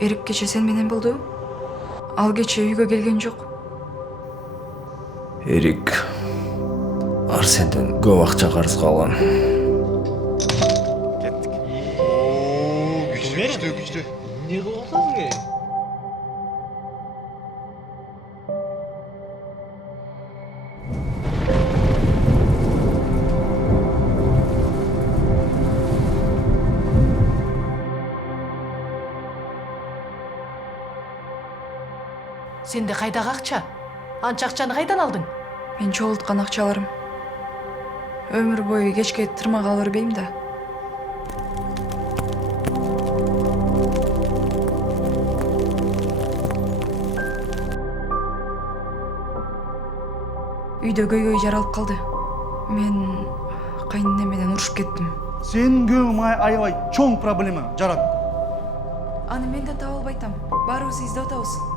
Эрик кече сен менен болду. Ал кече үйгө келген жок. Эрик Арсенден көп акча карызга алган. Кеттик. Күчтүү. Не кылып атасың? Сенде кайдагы акча? Анча акчаны кайдан алдың? Мен чогулткан акчаларым. Өмүр бою кечке тырмак ала бербейм да. Үйдө көйгөй жаралып калды. Мен кайненем менен урушуп кеттим. Сен көңүм аябай чоң проблема жарат. Аны мен да таап албай атам. Баарыбыз издеп атабыз.